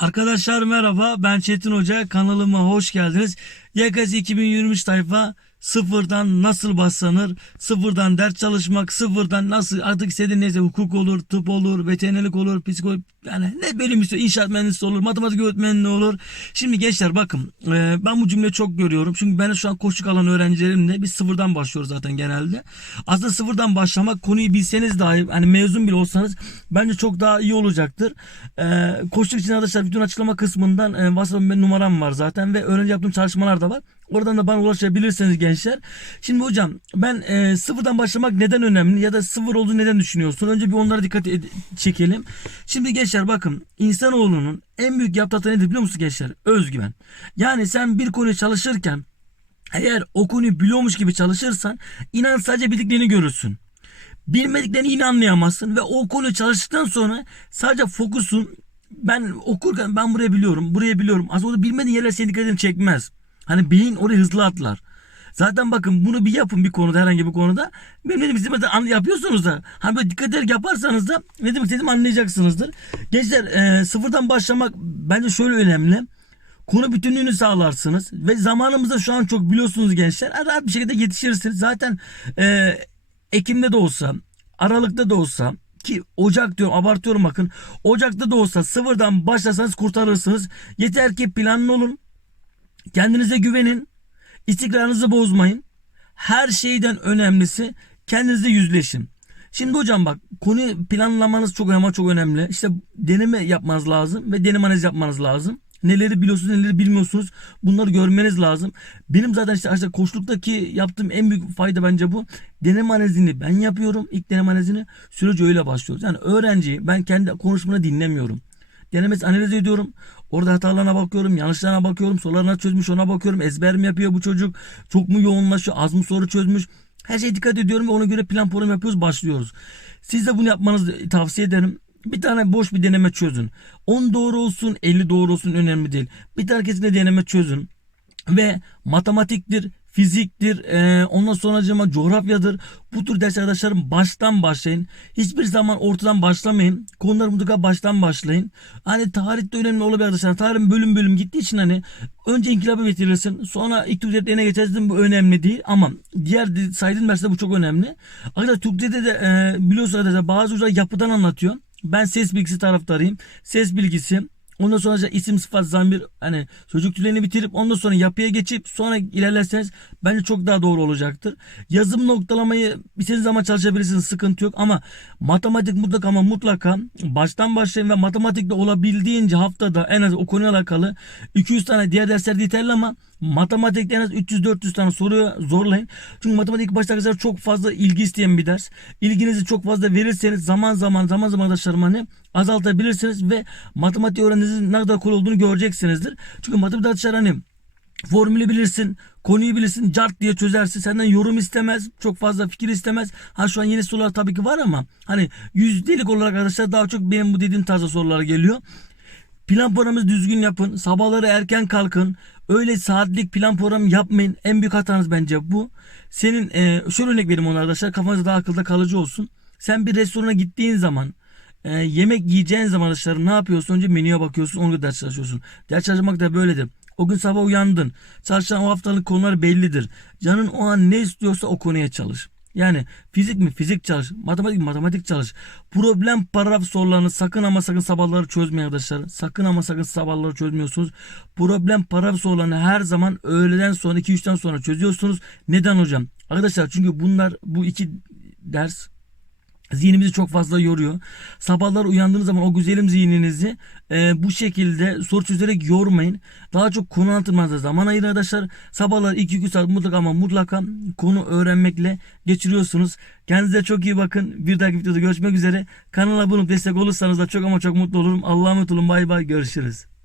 Arkadaşlar merhaba ben Çetin Hoca kanalıma hoş geldiniz. YKS 2023 tayfa sıfırdan nasıl başlanır, sıfırdan ders çalışmak, sıfırdan nasıl artık istediğin neyse hukuk olur, tıp olur, veterinerlik olur, psikolog yani ne bölüm istiyor, inşaat mühendisi olur, matematik öğretmeni olur. Şimdi gençler bakın e, ben bu cümleyi çok görüyorum. Çünkü ben şu an koçluk alan öğrencilerimle biz sıfırdan başlıyoruz zaten genelde. Aslında sıfırdan başlamak konuyu bilseniz dahi hani mezun bile olsanız bence çok daha iyi olacaktır. E, koçluk için arkadaşlar bütün açıklama kısmından e, WhatsApp numaram var zaten ve öğrenci yaptığım çalışmalar da var. Oradan da bana ulaşabilirsiniz gençler. Şimdi hocam ben e, sıfırdan başlamak neden önemli ya da sıfır olduğunu neden düşünüyorsun? Önce bir onlara dikkat çekelim. Şimdi gençler bakın insanoğlunun en büyük yaptığı nedir biliyor musunuz gençler? Özgüven. Yani sen bir konuyu çalışırken eğer o konuyu biliyormuş gibi çalışırsan inan sadece bildiklerini görürsün. Bilmediklerini yine anlayamazsın ve o konuyu çalıştıktan sonra sadece fokusun ben okurken ben buraya biliyorum, buraya biliyorum. Az orada bilmediğin yerler senin dikkatini çekmez. Hani beyin oraya hızlı atlar. Zaten bakın bunu bir yapın bir konuda herhangi bir konuda. Benim dedim siz mesela yapıyorsunuz da. Hani böyle dikkat ederek yaparsanız da ne demek istediğimi anlayacaksınızdır. Gençler e, sıfırdan başlamak bence şöyle önemli. Konu bütünlüğünü sağlarsınız ve zamanımızda şu an çok biliyorsunuz gençler rahat bir şekilde yetişirsiniz. Zaten e, Ekim'de de olsa, Aralık'ta da olsa ki Ocak diyorum abartıyorum bakın. Ocak'ta da olsa sıfırdan başlasanız kurtarırsınız. Yeter ki planlı olun. Kendinize güvenin. İstikrarınızı bozmayın. Her şeyden önemlisi kendinizle yüzleşin. Şimdi hocam bak konuyu planlamanız çok ama çok önemli. İşte deneme yapmanız lazım ve deneme analizi yapmanız lazım. Neleri biliyorsunuz neleri bilmiyorsunuz bunları görmeniz lazım. Benim zaten işte, işte koçluktaki yaptığım en büyük fayda bence bu. Deneme analizini ben yapıyorum. İlk deneme analizini sürece öyle başlıyoruz. Yani öğrenciyi ben kendi konuşmamı dinlemiyorum. Denemesi analiz ediyorum. Orada hatalarına bakıyorum, yanlışlarına bakıyorum, sorularına çözmüş ona bakıyorum. Ezber mi yapıyor bu çocuk? Çok mu yoğunlaşıyor? Az mı soru çözmüş? Her şeye dikkat ediyorum ve ona göre plan program yapıyoruz, başlıyoruz. Siz de bunu yapmanızı tavsiye ederim. Bir tane boş bir deneme çözün. 10 doğru olsun, 50 doğru olsun önemli değil. Bir tane kesinlikle deneme çözün. Ve matematiktir, fiziktir, e, ondan sonra acaba coğrafyadır. Bu tür ders arkadaşlarım baştan başlayın. Hiçbir zaman ortadan başlamayın. Konuları mutlaka baştan başlayın. Hani tarihte önemli olabilir arkadaşlar. Tarih bölüm bölüm gittiği için hani önce inkılabı bitirirsin. Sonra ilk Türk devletlerine geçersin. Bu önemli değil. Ama diğer di- saydığım derste bu çok önemli. Arkadaşlar Türkçe'de de e, biliyorsunuz arkadaşlar bazı hocalar yapıdan anlatıyor. Ben ses bilgisi taraftarıyım. Ses bilgisi, Ondan sonra isim sıfat zamir hani çocuk türlerini bitirip ondan sonra yapıya geçip sonra ilerlerseniz bence çok daha doğru olacaktır. Yazım noktalamayı istediğiniz zaman çalışabilirsiniz sıkıntı yok ama matematik mutlaka ama mutlaka baştan başlayın ve matematikte olabildiğince haftada en az o konuyla alakalı 200 tane diğer dersler yeterli ama matematikte en az 300-400 tane soruyu zorlayın. Çünkü matematik başta arkadaşlar çok fazla ilgi isteyen bir ders. İlginizi çok fazla verirseniz zaman zaman zaman zaman arkadaşlarım hani azaltabilirsiniz ve matematik öğrendiğinizin ne kadar kolay olduğunu göreceksinizdir. Çünkü matematik arkadaşlar hani formülü bilirsin, konuyu bilirsin, cart diye çözersin. Senden yorum istemez, çok fazla fikir istemez. Ha şu an yeni sorular tabii ki var ama hani yüzdelik olarak arkadaşlar daha çok benim bu dediğim tarzda sorular geliyor. Plan programınızı düzgün yapın. Sabahları erken kalkın. Öyle saatlik plan programı yapmayın. En büyük hatanız bence bu. Senin e, şöyle örnek vereyim ona arkadaşlar. Kafanızda daha akılda kalıcı olsun. Sen bir restorana gittiğin zaman e, yemek yiyeceğin zaman arkadaşlar ne yapıyorsun? Önce menüye bakıyorsun. Onu ders çalışıyorsun. Ders çalışmak da böyledir. O gün sabah uyandın. Çalışan o haftalık konular bellidir. Canın o an ne istiyorsa o konuya çalış. Yani fizik mi fizik çalış, matematik mi matematik çalış. Problem paragraf sorularını sakın ama sakın sabahları çözmeyin arkadaşlar. Sakın ama sakın sabahları çözmüyorsunuz. Problem paragraf sorularını her zaman öğleden sonra 2-3'ten sonra çözüyorsunuz. Neden hocam? Arkadaşlar çünkü bunlar bu iki ders zihnimizi çok fazla yoruyor. Sabahlar uyandığınız zaman o güzelim zihninizi e, bu şekilde soru çözerek yormayın. Daha çok konu anlatmanıza zaman ayırın arkadaşlar. Sabahlar 2-3 saat mutlaka ama mutlaka konu öğrenmekle geçiriyorsunuz. Kendinize çok iyi bakın. Bir dahaki videoda görüşmek üzere. Kanala olup destek olursanız da çok ama çok mutlu olurum. Allah'a emanet olun. Bay bay. Görüşürüz.